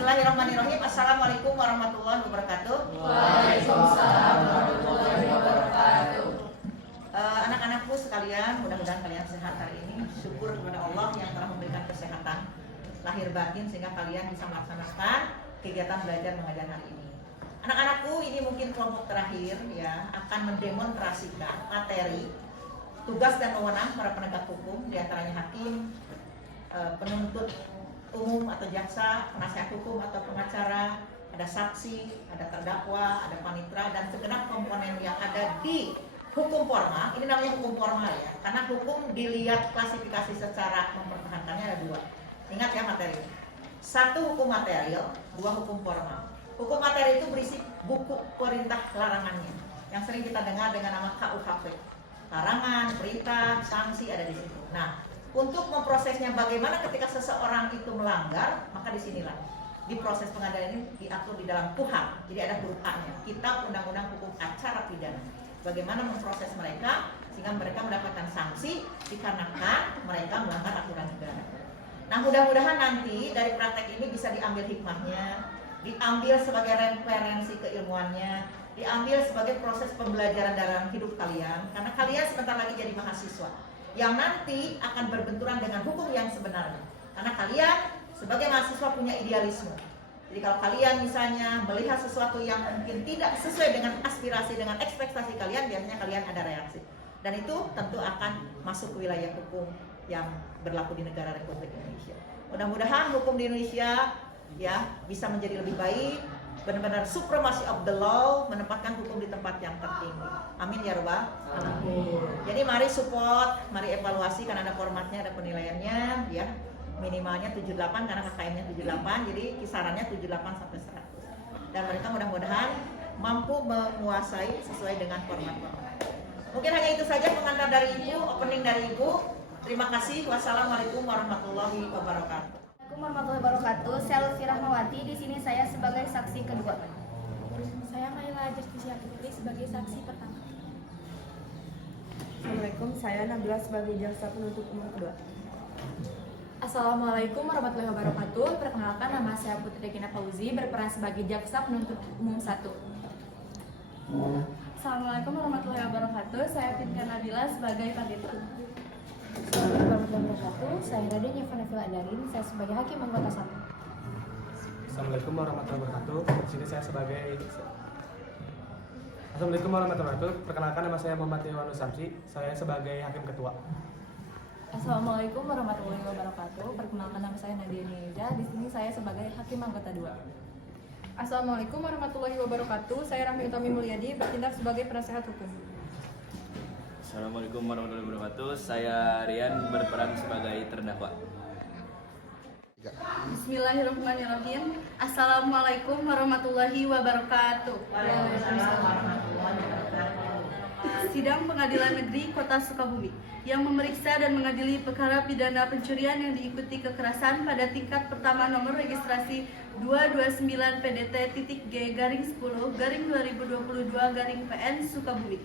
Bismillahirrahmanirrahim. Assalamualaikum warahmatullahi wabarakatuh. Waalaikumsalam warahmatullahi wabarakatuh. Anak-anakku sekalian, mudah-mudahan kalian sehat hari ini. Syukur kepada Allah yang telah memberikan kesehatan lahir batin sehingga kalian bisa melaksanakan kegiatan belajar mengajar hari ini. Anak-anakku, ini mungkin kelompok terakhir ya akan mendemonstrasikan materi tugas dan wewenang para penegak hukum, diantaranya hakim, penuntut umum atau jaksa, penasihat hukum atau pengacara, ada saksi, ada terdakwa, ada panitera, dan segenap komponen yang ada di hukum formal. Ini namanya hukum formal ya, karena hukum dilihat klasifikasi secara mempertahankannya ada dua. Ingat ya materi. Satu hukum material, dua hukum formal. Hukum materi itu berisi buku perintah larangannya, yang sering kita dengar dengan nama KUHP. Larangan, perintah, sanksi ada di situ. Nah, untuk memprosesnya bagaimana ketika seseorang itu melanggar, maka disinilah di proses pengadilan ini diatur di dalam KUHP. Jadi ada huruf A-nya, Kitab Undang-Undang Hukum Acara Pidana. Bagaimana memproses mereka sehingga mereka mendapatkan sanksi dikarenakan mereka melanggar aturan negara. Nah, mudah-mudahan nanti dari praktek ini bisa diambil hikmahnya, diambil sebagai referensi keilmuannya, diambil sebagai proses pembelajaran dalam hidup kalian, karena kalian sebentar lagi jadi mahasiswa yang nanti akan berbenturan dengan hukum yang sebenarnya. Karena kalian sebagai mahasiswa punya idealisme. Jadi kalau kalian misalnya melihat sesuatu yang mungkin tidak sesuai dengan aspirasi, dengan ekspektasi kalian, biasanya kalian ada reaksi. Dan itu tentu akan masuk ke wilayah hukum yang berlaku di negara Republik Indonesia. Mudah-mudahan hukum di Indonesia ya bisa menjadi lebih baik, benar-benar supremacy of the law, menempatkan hukum di tempat yang tertinggi. Amin ya rabbal alamin. Jadi mari support, mari evaluasi karena ada formatnya, ada penilaiannya ya. Minimalnya 78 karena KKM-nya 78, jadi kisarannya 78 sampai 100. Dan mereka mudah-mudahan mampu menguasai sesuai dengan format-format. Mungkin hanya itu saja pengantar dari Ibu, opening dari Ibu. Terima kasih. Wassalamualaikum warahmatullahi wabarakatuh. Assalamualaikum warahmatullahi wabarakatuh. Saya Lutfi Rahmawati. Di sini saya sebagai saksi kedua. Saya Naila Justicia Putri sebagai saksi pertama. Assalamualaikum, saya Nabila sebagai jaksa penuntut umum kedua. Assalamualaikum warahmatullahi wabarakatuh. Perkenalkan, nama saya Putri Dekina Fauzi, berperan sebagai jaksa penuntut umum 1. Assalamualaikum warahmatullahi wabarakatuh. Saya Pinkan Nabila sebagai panitera. Assalamualaikum warahmatullahi wabarakatuh. Saya Raden Yevana Fila Adarin. Saya sebagai hakim anggota 1. Assalamualaikum warahmatullahi wabarakatuh. Di sini saya sebagai Assalamualaikum warahmatullahi wabarakatuh. Perkenalkan, nama saya Muhammad Iwanus Samsi. Saya sebagai hakim ketua. Assalamualaikum warahmatullahi wabarakatuh. Perkenalkan, nama saya Nadia Nieja. Di sini saya sebagai hakim anggota 2. Assalamualaikum warahmatullahi wabarakatuh. Saya Rahmi Utami Mulyadi, bertindak sebagai penasehat hukum. Assalamualaikum warahmatullahi wabarakatuh. Saya Rian, berperan sebagai terdakwa. Bismillahirrahmanirrahim. Assalamualaikum warahmatullahi wabarakatuh. Sidang Pengadilan Negeri Kota Sukabumi yang memeriksa dan mengadili perkara pidana pencurian yang diikuti kekerasan pada tingkat pertama nomor registrasi 229 PDT-G-10-2022-PN Sukabumi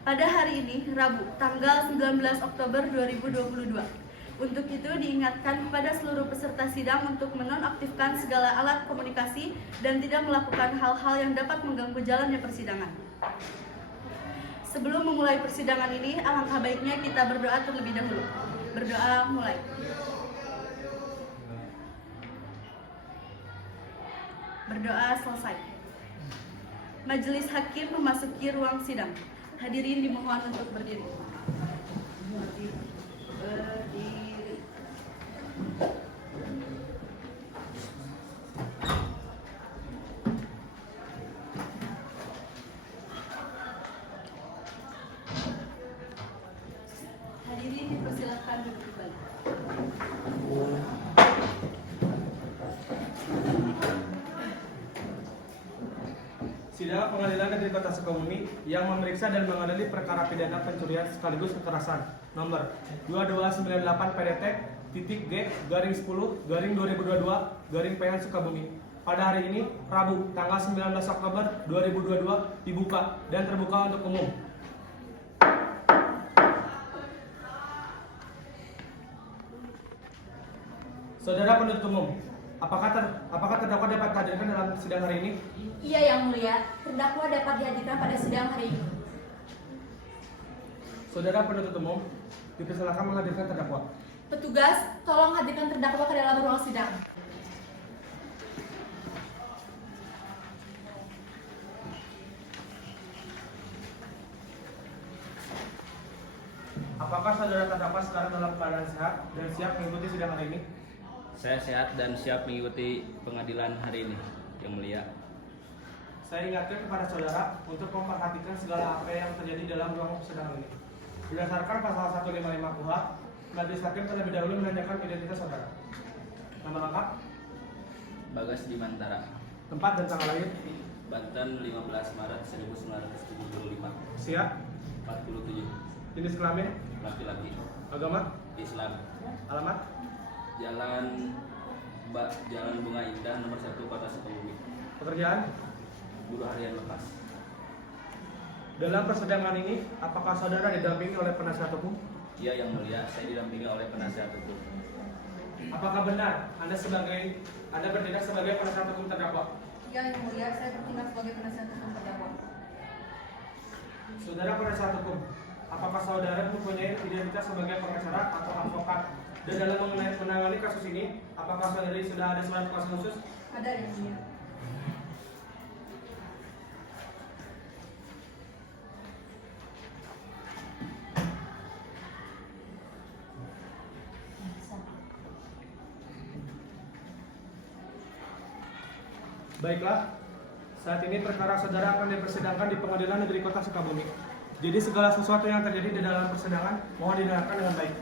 pada hari ini, Rabu, tanggal 19 Oktober 2022. Untuk itu diingatkan kepada seluruh peserta sidang untuk menonaktifkan segala alat komunikasi dan tidak melakukan hal-hal yang dapat mengganggu jalannya persidangan. Sebelum memulai persidangan ini, alangkah baiknya kita berdoa terlebih dahulu. Berdoa mulai. Berdoa selesai. Majelis hakim memasuki ruang sidang. Hadirin dimohon untuk berdiri. Hadirin dipersilakan duduk kembali. Sidang Pengadilan Negeri Kota Sukabumi yang memeriksa dan mengadili perkara pidana pencurian sekaligus kekerasan nomor 2298 PDT-G-10-2022-PN Sukabumi pada hari ini, Rabu, tanggal 19 Oktober 2022 dibuka dan terbuka untuk umum. Saudara penuntut umum, Apakah terdakwa dapat dihadirkan dalam sidang hari ini? Iya Yang Mulia, terdakwa dapat dihadirkan pada sidang hari ini. Saudara penuntut umum, dipersilakan menghadirkan terdakwa. Petugas, tolong hadirkan terdakwa ke dalam ruang sidang. Apakah saudara terdakwa sekarang dalam keadaan sehat dan siap mengikuti sidang hari ini? Saya sehat dan siap mengikuti pengadilan hari ini, Yang Mulia. Saya ingatkan kepada saudara untuk memperhatikan segala apa yang terjadi dalam ruang persidangan ini. Berdasarkan pasal 155 KUHP, majelis hakim terlebih dahulu menanyakan identitas saudara. Nama lengkap, Bagas Bimantara, tempat dan tanggal lahir, Banten 15 Maret 1975, usia, 47, jenis kelamin, laki-laki, agama, Islam, alamat, Jalan Bunga Indah nomor 1 Kota Sukabumi, pekerjaan. buruh harian lepas. Dalam persidangan ini, apakah saudara didampingi oleh penasihat hukum? Iya Yang Mulia, saya didampingi oleh penasihat hukum. Apakah benar Anda bertindak sebagai penasihat hukum terdakwa? Iya Yang Mulia, saya bertindak sebagai penasihat hukum terdakwa. Saudara penasihat hukum, apakah saudara mempunyai identitas sebagai pengacara atau advokat? Dan dalam menangani kasus ini, apakah saudari sudah ada surat kuasa khusus? Ada Yang Mulia. Baiklah, saat ini perkara saudara akan dipersidangkan di Pengadilan Negeri Kota Sukabumi. Jadi segala sesuatu yang terjadi di dalam persidangan mohon didengarkan dengan baik.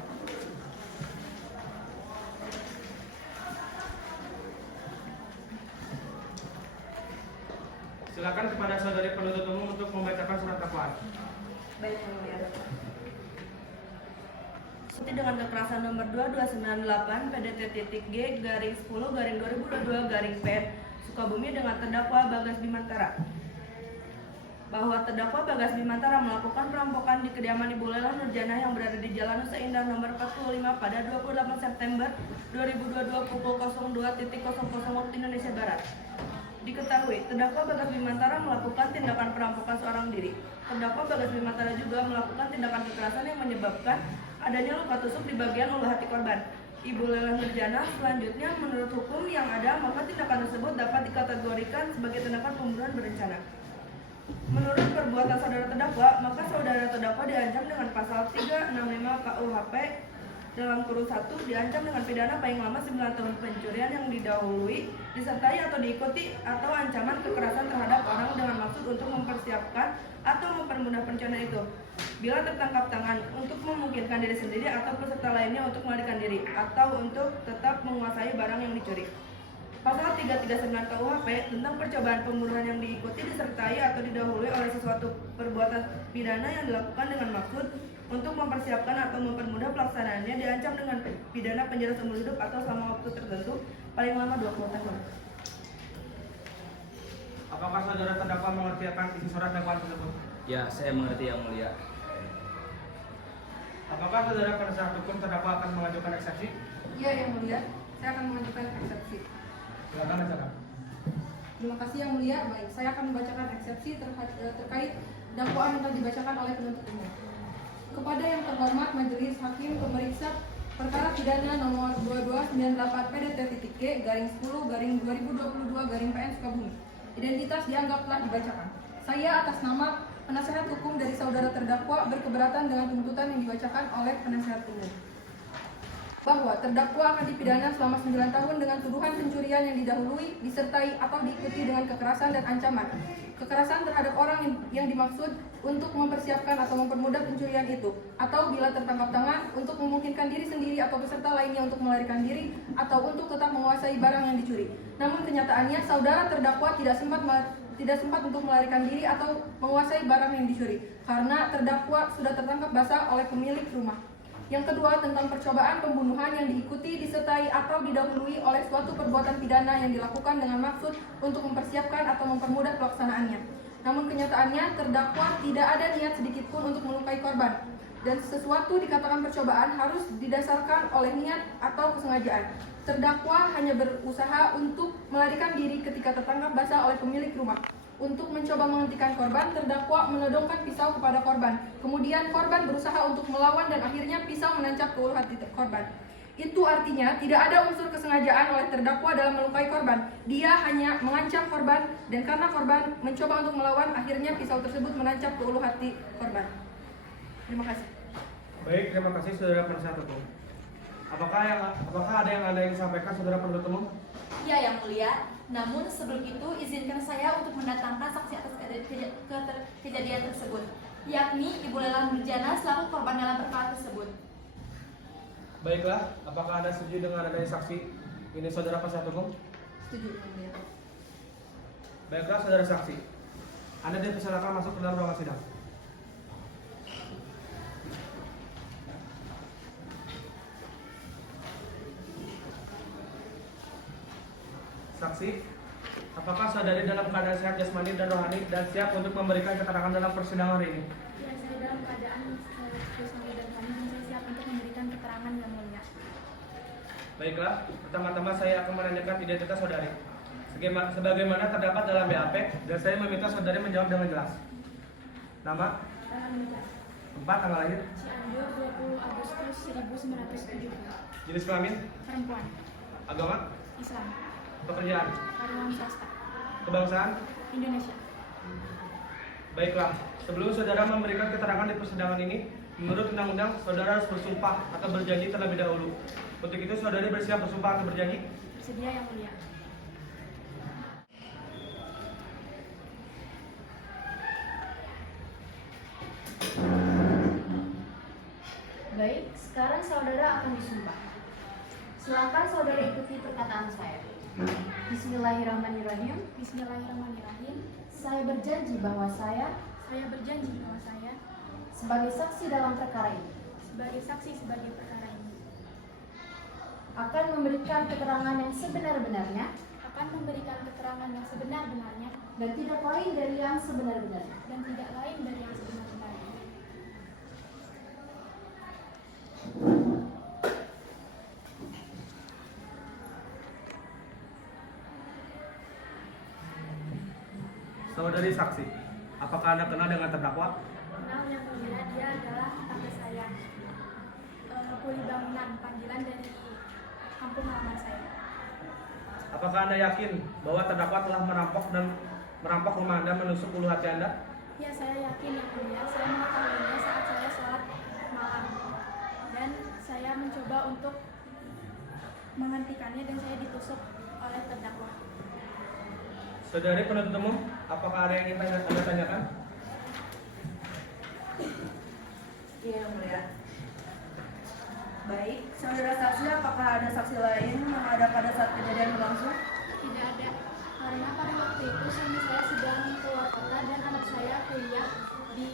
Silakan kepada saudari penuntut umum untuk membacakan surat dakwaan. Baik, Yang Mulia. Seperti dengan kekerasan nomor 2298 PDT.G/10/2022 P Sukabumi dengan terdakwa Bagas Bimantara, bahwa terdakwa Bagas Bimantara melakukan perampokan di kediaman Ibu Lelah Nurjana yang berada di Jalan Nusa Indah nomor 45 pada 28 September 2022 pukul 02.00 waktu Indonesia Barat. Diketahui, terdakwa Bagas Bimantara melakukan tindakan perampokan seorang diri. Terdakwa Bagas Bimantara juga melakukan tindakan kekerasan yang menyebabkan adanya luka tusuk di bagian ulu hati korban, Ibu Lelah Nurjana. Selanjutnya, menurut hukum yang ada, maka tindakan tersebut dapat dikategorikan sebagai tindakan pembunuhan berencana. Menurut perbuatan saudara terdakwa, maka saudara terdakwa diancam dengan pasal 365 KUHP dalam kurung 1 diancam dengan pidana paling lama 9 tahun pencurian yang didahului, disertai atau diikuti atau ancaman kekerasan terhadap orang dengan maksud untuk mempersiapkan atau mempermudah perencanaan itu. Bila tertangkap tangan, untuk memungkinkan diri sendiri atau peserta lainnya untuk melarikan diri atau untuk tetap menguasai barang yang dicuri. Pasal 339 KUHP tentang percobaan pembunuhan yang diikuti, disertai atau didahului oleh sesuatu perbuatan pidana yang dilakukan dengan maksud untuk mempersiapkan atau mempermudah pelaksanaannya diancam dengan pidana penjara seumur hidup atau selama waktu tertentu paling lama 20 tahun. Apakah saudara terdakwa mengerti akan isi surat dakwaan tersebut? Ya, saya mengerti Yang Mulia. Apakah saudara penasihat hukum terdakwa akan mengajukan eksepsi? Iya Yang Mulia, saya akan mengajukan eksepsi. Silakan bacakan. Terima kasih Yang Mulia. Baik, saya akan membacakan eksepsi terkait dakwaan yang telah dibacakan oleh penuntut umum. Kepada yang terhormat Majelis Hakim Pemeriksa Perkara Pidana nomor 2298 PDT.G/10/2022 PN Sukabumi. Identitas dianggap telah dibacakan. Saya atas nama penasehat hukum dari saudara terdakwa berkeberatan dengan tuntutan yang dibacakan oleh penasehat umum, bahwa terdakwa akan dipidana selama 9 tahun dengan tuduhan pencurian yang didahului, disertai atau diikuti dengan kekerasan dan ancaman. Kekerasan terhadap orang yang dimaksud untuk mempersiapkan atau mempermudah pencurian itu, atau bila tertangkap tangan, untuk memungkinkan diri sendiri atau peserta lainnya untuk melarikan diri, atau untuk tetap menguasai barang yang dicuri. Namun kenyataannya, saudara terdakwa tidak sempat untuk melarikan diri atau menguasai barang yang dicuri, karena terdakwa sudah tertangkap basah oleh pemilik rumah. Yang kedua, tentang percobaan pembunuhan yang diikuti, disertai atau didahului oleh suatu perbuatan pidana yang dilakukan dengan maksud untuk mempersiapkan atau mempermudah pelaksanaannya. Namun kenyataannya, terdakwa tidak ada niat sedikitpun untuk melukai korban. dan sesuatu dikatakan percobaan harus didasarkan oleh niat atau kesengajaan. Terdakwa hanya berusaha untuk melarikan diri ketika tertangkap basah oleh pemilik rumah. Untuk mencoba menghentikan korban, terdakwa menodongkan pisau kepada korban. Kemudian korban berusaha untuk melawan dan akhirnya pisau menancap ke ulu hati korban. Itu artinya tidak ada unsur kesengajaan oleh terdakwa dalam melukai korban. Dia hanya mengancam korban dan karena korban mencoba untuk melawan, akhirnya pisau tersebut menancap ke ulu hati korban. Terima kasih. Baik, terima kasih saudara penasihat hukum. Apakah ada yang Anda ingin sampaikan saudara penuntut umum? Ya, Yang Mulia. Namun sebelum itu izinkan saya untuk mendatangkan saksi atas kejadian tersebut, yakni Ibu Lela Nurjana selaku korban dalam perkara tersebut. Baiklah, apakah Anda setuju dengan adanya saksi ini saudara penasihat hukum? Setuju, Yang Mulia. Baiklah saudara saksi, Anda dipersilakan masuk ke dalam ruangan sidang. Saksi, apakah saudari dalam keadaan sehat jasmani dan rohani dan siap untuk memberikan keterangan dalam persidangan hari ini? Ya, saya dalam keadaan jasmani dan rohani dan saya siap untuk memberikan keterangan yang mulia. Baiklah, pertama-tama saya akan menanyakan identitas saudari. Sebagaimana terdapat dalam BAP, dan saya meminta saudari menjawab dengan jelas. Nama, tempat, tanggal lahir, Cianjur 20 Agustus 1970. jenis kelamin, Perempuan, agama, Islam, pekerjaan, karyawan swasta, kebangsaan. Indonesia. Baiklah, sebelum saudara memberikan keterangan di persidangan ini, menurut undang-undang saudara harus bersumpah atau berjanji terlebih dahulu. Untuk itu saudari bersiap bersumpah atau berjanji? Bersedia yang mulia. Baik, sekarang saudara akan disumpah. Silakan saudara ikuti perkataan saya. Bismillahirrahmanirrahim. Bismillahirrahmanirrahim. Saya berjanji bahwa saya sebagai saksi dalam perkara ini sebagai saksi sebagai perkara ini akan memberikan keterangan yang sebenar-benarnya akan memberikan keterangan yang sebenar-benarnya dan tidak lain dari yang sebenar-benarnya. dan tidak lain dari yang sebenar-benarnya. Saudari saksi, apakah Anda kenal dengan terdakwa? Kenal yang mulia, dia adalah kakak saya. Kuli bangunan, panggilan dari kampung halaman saya. Apakah Anda yakin bahwa terdakwa telah merampok rumah Anda menusuk ulu hati Anda? Ya, saya yakin yang mulia. Saya mengetahuinya saat saya sholat malam. Dan saya mencoba untuk menghentikannya dan saya ditusuk oleh terdakwa. Saudari penuntut umum, apakah ada yang ingin Anda tanyakan? Iya, Yang Mulia. Baik, saudara saksi, apakah ada saksi lain yang ada pada saat kejadian berlangsung? Tidak ada, karena pada waktu itu suami saya sedang keluar kota dan anak saya kuliah di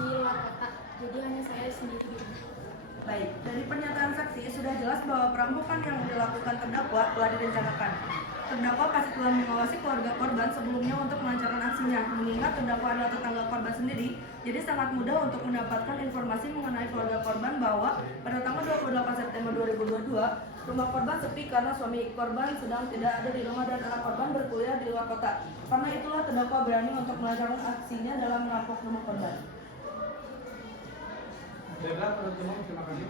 luar kota. Jadi hanya saya sendiri di rumah. Baik, dari pernyataan saksi sudah jelas bahwa perampokan yang dilakukan terdakwa telah direncanakan. Terdakwa pasti telah mengawasi keluarga korban sebelumnya untuk melancarkan aksinya. Mengingat terdakwa adalah tetangga korban sendiri, jadi sangat mudah untuk mendapatkan informasi mengenai keluarga korban bahwa pada tanggal 28 September 2022, rumah korban sepi karena suami korban sedang tidak ada di rumah dan anak korban berkuliah di luar kota. Karena itulah terdakwa berani untuk melancarkan aksinya dalam merampok rumah korban. Baiklah, penuntut umum, terima kasih.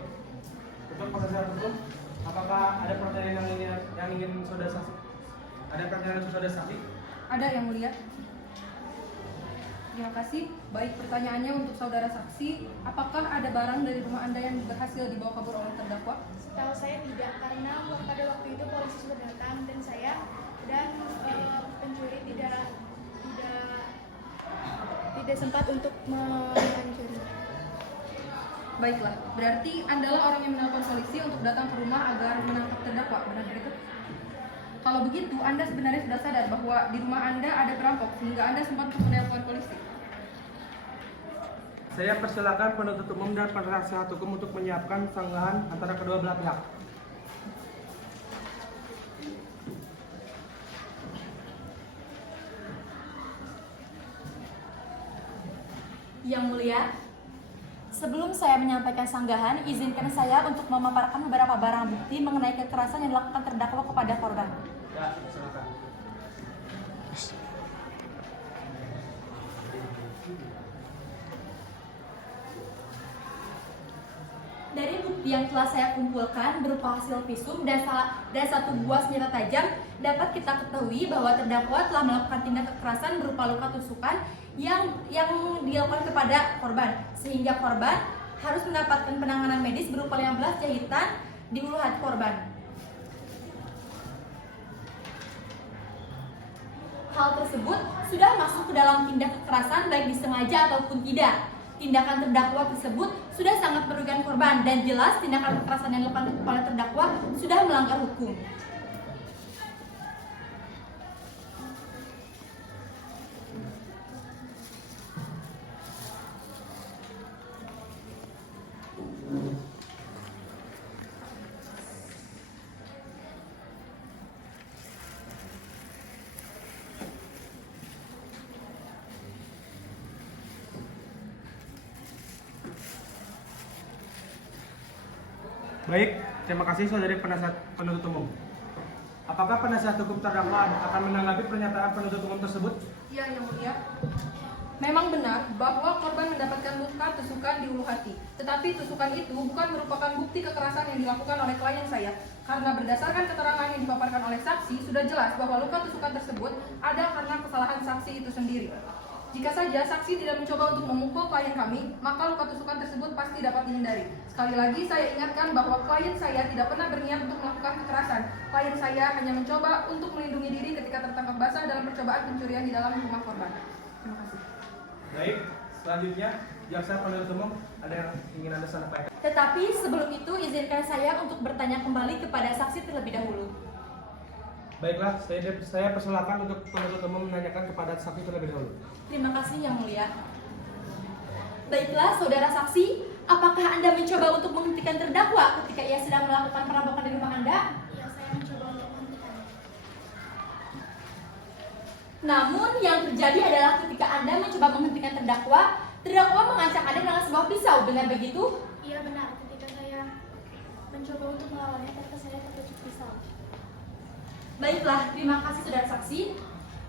Untuk penasihat hukum, apakah ada pertanyaan yang ingin saudara saksi? Ada pertanyaan saudara saksi? Ada yang mulia. Terima kasih. Baik, pertanyaannya untuk saudara saksi, apakah ada barang dari rumah Anda yang berhasil dibawa kabur oleh terdakwa? Setahu saya tidak, karena pada waktu itu polisi sudah datang dan saya dan pencuri tidak sempat untuk mencuri. Baiklah, berarti Anda lah orang yang menelpon polisi untuk datang ke rumah agar menangkap terdakwa, benar begitu? Kalau begitu, Anda sebenarnya sudah sadar bahwa di rumah Anda ada perampok sehingga Anda sempat untuk menelpon polisi. Saya persilakan penuntut umum dan penasihat hukum untuk menyiapkan sanggahan antara kedua belah pihak. Yang Mulia, Sebelum saya menyampaikan sanggahan, izinkan saya untuk memaparkan beberapa barang bukti mengenai kekerasan yang dilakukan terdakwa kepada korban. Ya, silakan. Dari bukti yang telah saya kumpulkan berupa hasil visum dan satu buah senjata tajam, dapat kita ketahui bahwa terdakwa telah melakukan tindak kekerasan berupa luka tusukan yang dilakukan kepada korban, sehingga korban harus mendapatkan penanganan medis berupa 15 jahitan di ulu hati korban. Hal tersebut sudah masuk ke dalam tindak kekerasan baik disengaja ataupun tidak. Tindakan terdakwa tersebut sudah sangat merugikan korban dan jelas tindakan kekerasan yang dilakukan oleh terdakwa sudah melanggar hukum. Baik, terima kasih saudari penasihat penuntut umum. Apakah penasihat hukum terdakwa akan menanggapi pernyataan penuntut umum tersebut? Ya, Yang Mulia. Memang benar bahwa korban mendapatkan luka tusukan di ulu hati. Tetapi tusukan itu bukan merupakan bukti kekerasan yang dilakukan oleh klien saya. Karena berdasarkan keterangan yang dipaparkan oleh saksi, sudah jelas bahwa luka tusukan tersebut ada karena kesalahan saksi itu sendiri. Jika saja saksi tidak mencoba untuk memukul klien kami, maka luka tusukan tersebut pasti dapat dihindari. Sekali lagi saya ingatkan bahwa klien saya tidak pernah berniat untuk melakukan kekerasan. Klien saya hanya mencoba untuk melindungi diri ketika tertangkap basah dalam percobaan pencurian di dalam rumah korban. Terima kasih. Baik, selanjutnya jaksa penuntut umum ada yang ingin Anda sampaikan? Tetapi sebelum itu izinkan saya untuk bertanya kembali kepada saksi terlebih dahulu. Baiklah, saya persilakan untuk penuntut umum menanyakan kepada saksi terlebih dahulu. Terima kasih Yang Mulia. Baiklah, saudara saksi, apakah Anda mencoba untuk menghentikan terdakwa ketika ia sedang melakukan perampokan di rumah Anda? Ya, saya mencoba untuk menghentikannya. Namun yang terjadi adalah ketika Anda mencoba menghentikan terdakwa mengancam Anda dengan sebuah pisau. Dengan begitu? Iya benar, ketika saya mencoba untuk melawannya, ternyata saya tertusuk pisau. Baiklah, terima kasih saudara saksi.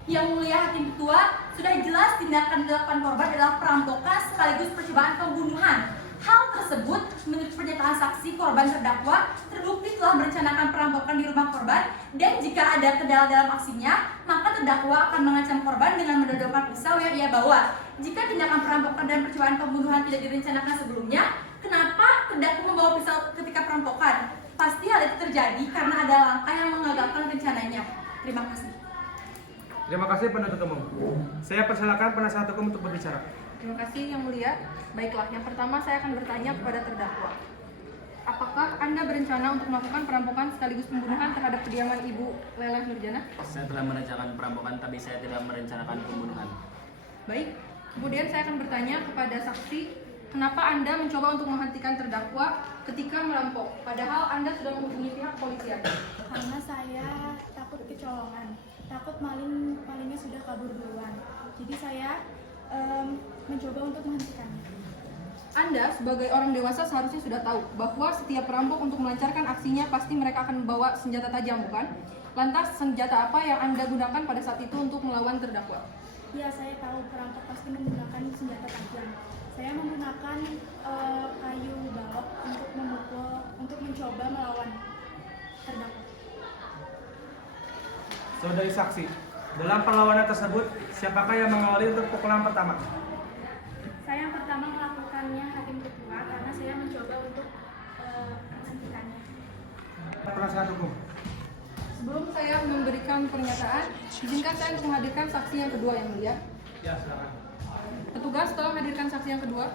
Yang Mulia Hakim Ketua, sudah jelas tindakan dilakukan korban adalah perampokan sekaligus percobaan pembunuhan. Hal tersebut menurut pernyataan saksi korban terdakwa terbukti telah merencanakan perampokan di rumah korban, dan jika ada kendala dalam aksinya, maka terdakwa akan mengancam korban dengan menodongkan pisau yang ia bawa. Jika tindakan perampokan dan percobaan pembunuhan tidak direncanakan sebelumnya, kenapa terdakwa membawa pisau ketika perampokan? Pasti hal itu terjadi karena ada langkah yang mengagalkan rencananya. Terima kasih. Terima kasih penuntut umum. Saya persilakan penasihat hukum untuk berbicara. Terima kasih Yang Mulia. Baiklah, yang pertama saya akan bertanya kepada terdakwa. Apakah Anda berencana untuk melakukan perampokan sekaligus pembunuhan terhadap kediaman Ibu Lelah Nurjana? Saya telah merencanakan perampokan, tapi saya tidak merencanakan pembunuhan. Baik, kemudian saya akan bertanya kepada saksi, kenapa Anda mencoba untuk menghentikan terdakwa ketika merampok, padahal Anda sudah menghubungi pihak kepolisian? Karena saya takut kecolongan, takut malingnya sudah kabur duluan. Jadi saya mencoba untuk menghentikannya. Anda sebagai orang dewasa seharusnya sudah tahu bahwa setiap perampok untuk melancarkan aksinya pasti mereka akan membawa senjata tajam, bukan? Lantas senjata apa yang Anda gunakan pada saat itu untuk melawan terdakwa? Ya, saya tahu perampok pasti menggunakan senjata tajam. Saya menggunakan kayu balok untuk memukul, untuk mencoba melawan terdakwa. Saudari saksi, dalam perlawanan tersebut, siapakah yang mengawali untuk pukulan pertama? Saya yang pertama melakukannya hakim ketua karena saya mencoba untuk menghentikannya. Penasihat hukum. Sebelum saya memberikan pernyataan, izinkan saya untuk menghadirkan saksi yang kedua, Yang Mulia. Ya, silakan. Petugas tolong hadirkan saksi yang kedua.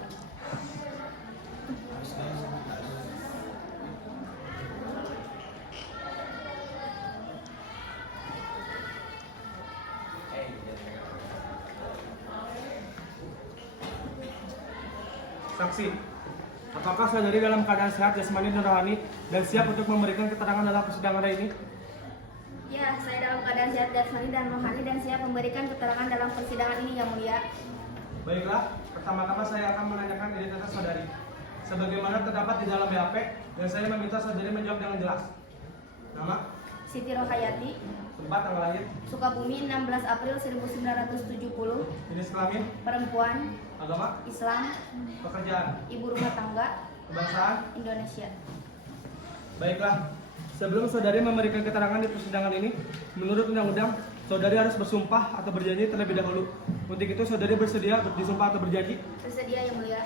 Saksi, apakah saudari dalam keadaan sehat jasmani dan rohani dan siap untuk memberikan keterangan dalam persidangan hari ini? Ya, saya dalam keadaan sehat jasmani dan rohani dan siap memberikan keterangan dalam persidangan ini, Yang Mulia. Baiklah, pertama-tama saya akan menanyakan identitas saudari. sebagaimana terdapat di dalam BAP, dan saya meminta saudari menjawab dengan jelas. Nama, Siti Rohayati, tempat, tanggal lahir, Sukabumi 16 April 1970, jenis kelamin, perempuan, agama, Islam, pekerjaan, ibu rumah tangga, kebangsaan. Indonesia. Baiklah, sebelum saudari memberikan keterangan di persidangan ini, menurut undang-undang, saudari harus bersumpah atau berjanji terlebih dahulu. Untuk itu, saudari bersedia disumpah atau berjanji? Bersedia yang mulia.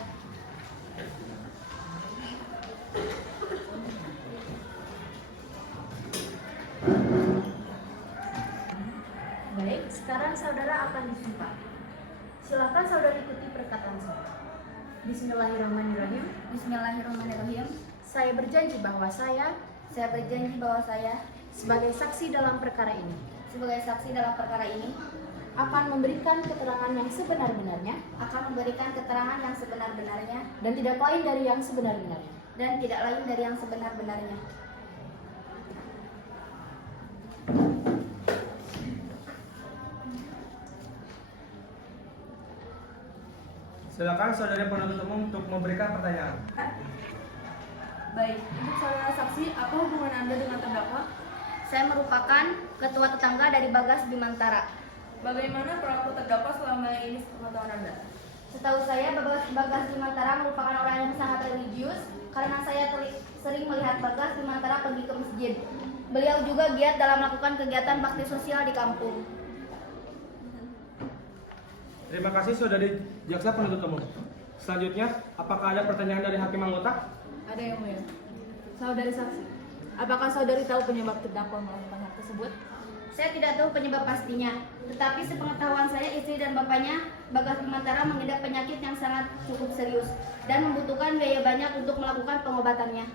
Baik, sekarang saudara akan disumpah. Silakan saudara ikuti perkataan saya. Bismillahirrahmanirrahim. Bismillahirrahmanirrahim. Saya berjanji bahwa saya Saya berjanji bahwa saya sebagai saksi dalam perkara ini sebagai saksi dalam perkara ini akan memberikan keterangan yang sebenar-benarnya akan memberikan keterangan yang sebenar-benarnya dan tidak lain dari yang sebenar-benarnya. dan tidak lain dari yang sebenar-benarnya. Silakan saudari penuntut umum untuk memberikan pertanyaan. Baik, untuk saudara saksi, apa hubungan Anda dengan terdakwa? Saya merupakan ketua tetangga dari Bagas Bimantara. Bagaimana perilaku terdakwa selama ini sepengetahuan Anda? Setahu saya Bagas Bimantara merupakan orang yang sangat religius karena saya sering melihat Bagas Bimantara pergi ke masjid. Beliau juga giat dalam melakukan kegiatan bakti sosial di kampung. Terima kasih saudari jaksa penuntut umum. Selanjutnya, apakah ada pertanyaan dari hakim anggota? Ada yang mulia. Saudari saksi, apakah saudari tahu penyebab terdakwa melakukan hal tersebut? Saya tidak tahu penyebab pastinya, tetapi sepengetahuan saya istri dan bapaknya Bagas Bimantara mengidap penyakit yang sangat cukup serius dan membutuhkan biaya banyak untuk melakukan pengobatannya.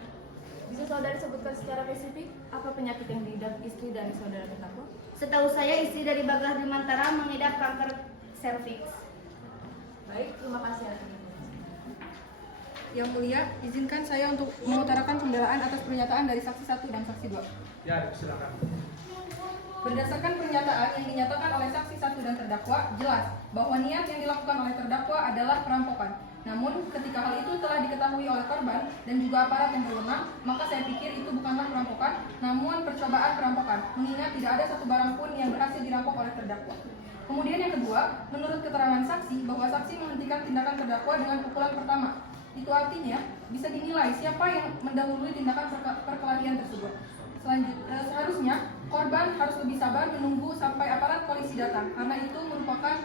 Bisa saudari sebutkan secara spesifik apa penyakit yang diidap istri dari saudara terdakwa? Setahu saya istri dari Bagas Bimantara mengidap kanker serviks. Baik, terima kasih atas informasi. Yang mulia, izinkan saya untuk mengutarakan pembelaan atas pernyataan dari saksi 1 dan saksi 2. Ya, silakan. Berdasarkan pernyataan yang dinyatakan oleh saksi 1 dan terdakwa, jelas bahwa niat yang dilakukan oleh terdakwa adalah perampokan. Namun, ketika hal itu telah diketahui oleh korban dan juga aparat yang berwenang, maka saya pikir itu bukanlah perampokan, namun percobaan perampokan, mengingat tidak ada satu barang pun yang berhasil dirampok oleh terdakwa. Kemudian yang kedua, menurut keterangan saksi, bahwa saksi menghentikan tindakan terdakwa dengan pukulan pertama. Itu artinya bisa dinilai siapa yang mendahului tindakan perkelahian tersebut. Seharusnya korban harus lebih sabar menunggu sampai aparat polisi datang, karena itu merupakan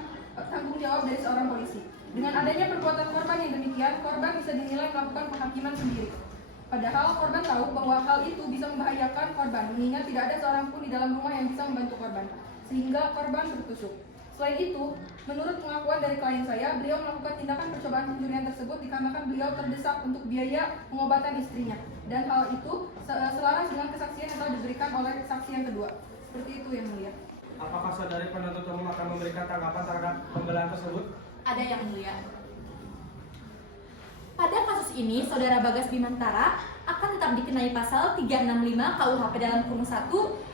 tanggung jawab dari seorang polisi. Dengan adanya perbuatan korban yang demikian, korban bisa dinilai melakukan penghakiman sendiri. Padahal korban tahu bahwa hal itu bisa membahayakan korban, mengingat tidak ada seorang pun di dalam rumah yang bisa membantu korban, sehingga korban tertusuk. Selain itu, menurut pengakuan dari klien saya, beliau melakukan tindakan percobaan pencurian tersebut dikarenakan beliau terdesak untuk biaya pengobatan istrinya. Dan hal itu selaras dengan kesaksian yang telah diberikan oleh saksi yang kedua. Seperti itu yang mulia. Apakah saudari penuntut umum akan memberikan tanggapan terhadap pembelaan tersebut? Ada yang mulia. Pada kasus ini, saudara Bagas Bimantara akan tetap dikenai pasal 365 KUHP dalam kurung 1,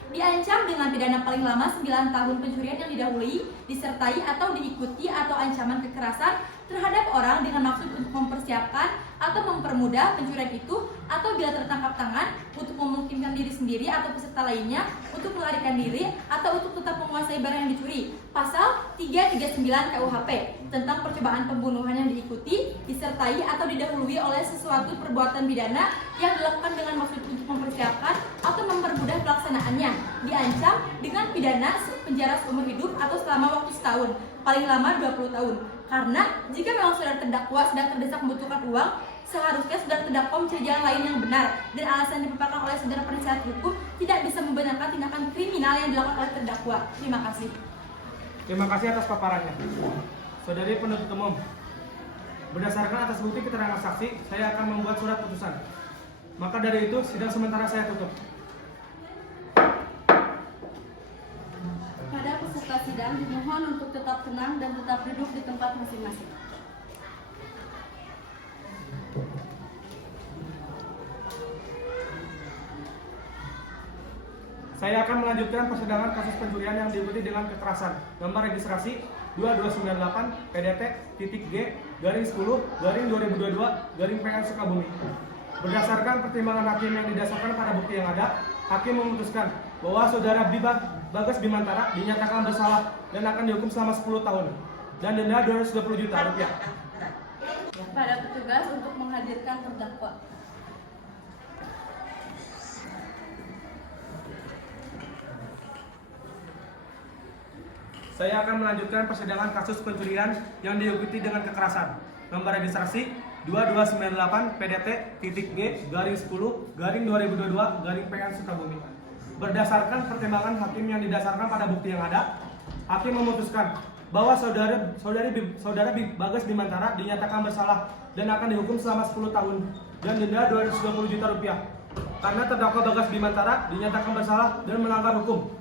diancam dengan pidana paling lama 9 tahun pencurian yang didahului, disertai atau diikuti atau ancaman kekerasan terhadap orang dengan maksud untuk mempersiapkan atau mempermudah pencurian itu, atau bila tertangkap tangan untuk memungkinkan diri sendiri atau peserta lainnya untuk melarikan diri atau untuk tetap menguasai barang yang dicuri. Pasal 339 KUHP tentang percobaan pembunuhan yang diikuti, disertai atau didahului oleh sesuatu perbuatan pidana yang dilakukan dengan maksud untuk mempersiapkan atau mempermudah pelaksanaannya, diancam dengan pidana penjara seumur hidup atau selama waktu setahun, paling lama 20 tahun. Karena jika memang saudara terdakwa sedang terdesak membutuhkan uang, seharusnya saudara terdakwa mencari jalan lain yang benar, dan alasan yang dipaparkan oleh saudara penasihat hukum tidak bisa membenarkan tindakan kriminal yang dilakukan oleh terdakwa. Terima kasih. Terima kasih atas paparannya. Saudari penuntut umum, berdasarkan atas bukti keterangan saksi, saya akan membuat surat putusan. Maka dari itu, sidang sementara saya tutup. Pada peserta sidang dimohon untuk tetap tenang dan tetap duduk di tempat masing-masing. Saya akan melanjutkan persidangan kasus pencurian yang diikuti dengan kekerasan. Nomor registrasi 2298 PDT-G 10/2022/PN Sukabumi. Berdasarkan pertimbangan hakim yang didasarkan pada bukti yang ada, hakim memutuskan bahwa saudara Bagas Bimantara dinyatakan bersalah dan akan dihukum selama 10 tahun dan denda 220 juta rupiah. Pada petugas untuk menghadirkan terdakwa. Saya akan melanjutkan persidangan kasus pencurian yang diikuti dengan kekerasan. Nomor registrasi 2298 PDT.G/10/2022/PN Sukabumi. Berdasarkan pertimbangan hakim yang didasarkan pada bukti yang ada, hakim memutuskan bahwa saudara Bagas Bimantara dinyatakan bersalah dan akan dihukum selama 10 tahun dan denda 220 juta rupiah. Karena terdakwa Bagas Bimantara dinyatakan bersalah dan melanggar hukum.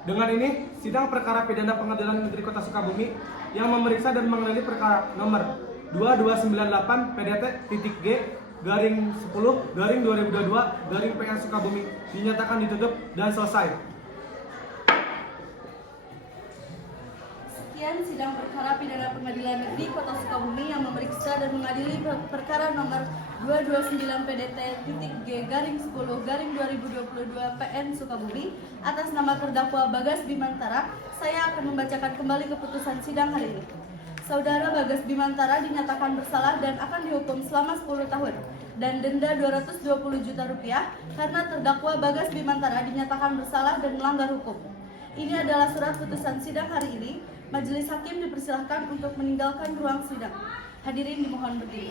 Dengan ini, sidang perkara pidana Pengadilan Negeri Kota Sukabumi yang memeriksa dan mengadili perkara nomor 2298 PDT.G/10/2022/PN Sukabumi dinyatakan ditutup dan selesai. Sekian sidang perkara pidana Pengadilan Negeri Kota Sukabumi yang memeriksa dan mengadili perkara nomor 229 PDT.G/10/2022/PN Sukabumi atas nama terdakwa Bagas Bimantara. Saya akan membacakan kembali keputusan sidang hari ini. Saudara Bagas Bimantara dinyatakan bersalah dan akan dihukum selama 10 tahun dan denda 220 juta rupiah karena terdakwa Bagas Bimantara dinyatakan bersalah dan melanggar hukum. Ini adalah surat putusan sidang hari ini. Majelis hakim dipersilahkan untuk meninggalkan ruang sidang. Hadirin dimohon berdiri.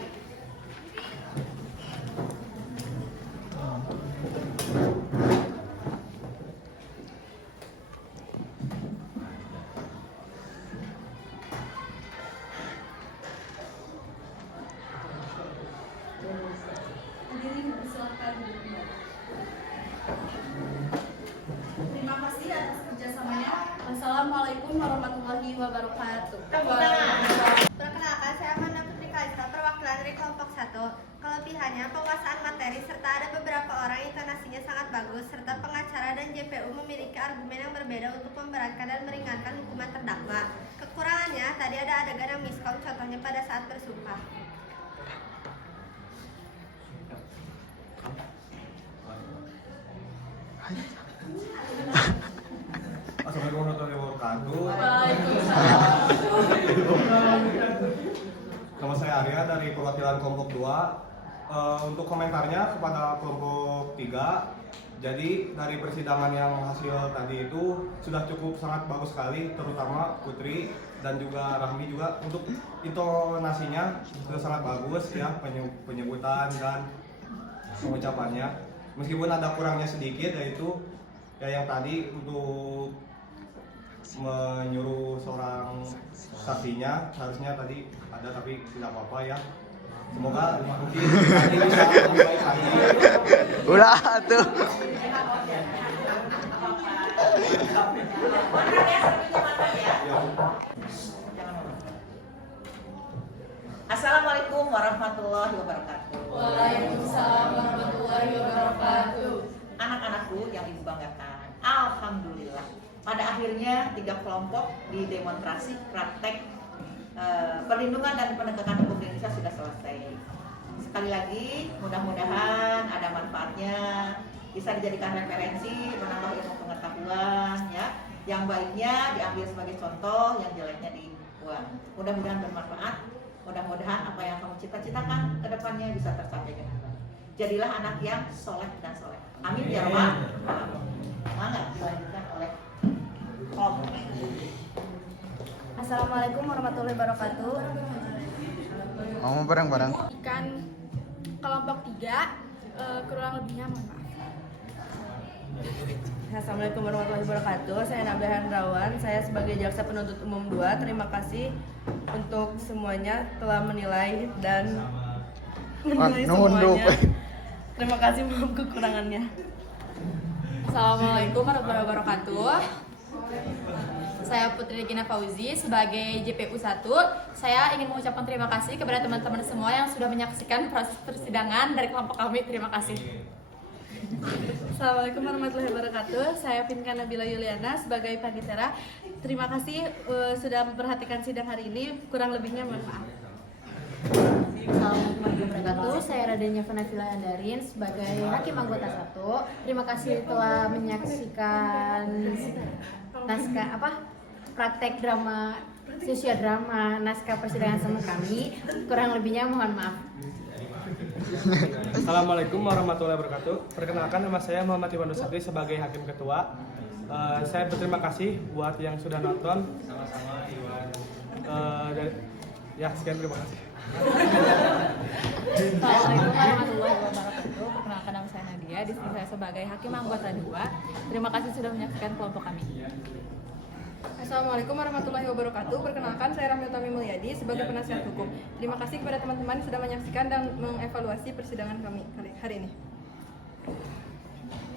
Hadirin dipersilahkan duduk kembali. Terima kasih atas kerjasamanya. Wassalamualaikum warahmatullahi wabarakatuh. Perkenalkan, saya Amanda Putri Kalista, perwakilan dari kelompok 1. Kelebihannya, penguasaan materi, serta ada beberapa orang intonasinya sangat bagus, serta pengacara dan JPU memiliki argumen yang berbeda untuk memberatkan dan meringankan hukuman terdakwa. Kekurangannya, tadi ada adegan yang miskom, contohnya pada saat bersumpah. Assalamualaikum warahmatullahi wabarakatuh. Nama saya Arya dari perwakilan kelompok 2. Untuk komentarnya kepada kelompok 3. Jadi dari persidangan yang hasil tadi itu sudah cukup sangat bagus sekali, terutama Putri dan juga Rahmi juga untuk intonasinya sudah sangat bagus ya, penyebutan dan pengucapannya. Meskipun ada kurangnya sedikit, yaitu ya yang tadi untuk menyuruh seorang saksinya harusnya tadi ada, tapi tidak apa-apa ya. Semoga mungkin nanti bisa lebih baik lagi. Udah tuh. Assalamualaikum warahmatullahi wabarakatuh. Waalaikumsalam warahmatullahi wabarakatuh. Anak-anakku yang ibu banggakan, alhamdulillah pada akhirnya 3 kelompok di demonstrasi praktek perlindungan dan penegakan hukum di Indonesia sudah selesai. Sekali lagi, mudah-mudahan ada manfaatnya, bisa dijadikan referensi, menambah ilmu pengetahuan, ya. Yang baiknya diambil sebagai contoh, yang jeleknya dibuang. Mudah-mudahan bermanfaat. Mudah-mudahan apa yang kamu cita-citakan ke depannya bisa tercapai dengan baik. Jadilah anak yang soleh dan soleh. Amin ya rabbal alamin. Semangat dilanjutkan oleh kelompok. Assalamualaikum warahmatullahi wabarakatuh. Ngomong bareng-bareng. Ikan kelompok 3, kurang lebihnya mohon maaf. Assalamualaikum warahmatullahi wabarakatuh. Saya Nabila Hendrawan. Saya sebagai jaksa penuntut umum 2. Terima kasih untuk semuanya telah menilai dan semuanya. Terima kasih, mohon kekurangannya. Assalamualaikum warahmatullahi wabarakatuh. Saya Putri Regina Fauzi sebagai JPU 1. Saya ingin mengucapkan terima kasih kepada teman-teman semua yang sudah menyaksikan proses persidangan dari kelompok kami. Terima kasih. Assalamualaikum warahmatullahi wabarakatuh. Saya Pinka Nabila Yuliana sebagai panitera. Terima kasih sudah memperhatikan sidang hari ini. Kurang lebihnya mohon maaf. Assalamualaikum warahmatullahi wabarakatuh. Saya Radenya Fanafila Andarin sebagai Hakim Anggota 1. Terima kasih telah menyaksikan praktek drama sosiodrama naskah persidangan sama kami. Kurang lebihnya mohon maaf. Assalamualaikum warahmatullahi wabarakatuh. Perkenalkan, nama saya Muhammad Iwan Nusabri sebagai Hakim Ketua. Saya berterima kasih buat yang sudah nonton. Sama-sama Iwan. Ya, sekian, terima kasih. Assalamualaikum warahmatullahi wabarakatuh. Perkenalkan, nama saya Nadia. Di sini saya sebagai Hakim Anggota 2. Terima kasih sudah menyaksikan kelompok kami. Assalamualaikum warahmatullahi wabarakatuh. Perkenalkan, saya Rahmi Utami Mulyadi sebagai penasihat hukum. Terima kasih kepada teman-teman yang sudah menyaksikan dan mengevaluasi persidangan kami hari ini.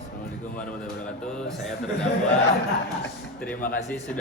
Assalamualaikum warahmatullahi wabarakatuh. Saya terdakwa. Terima kasih sudah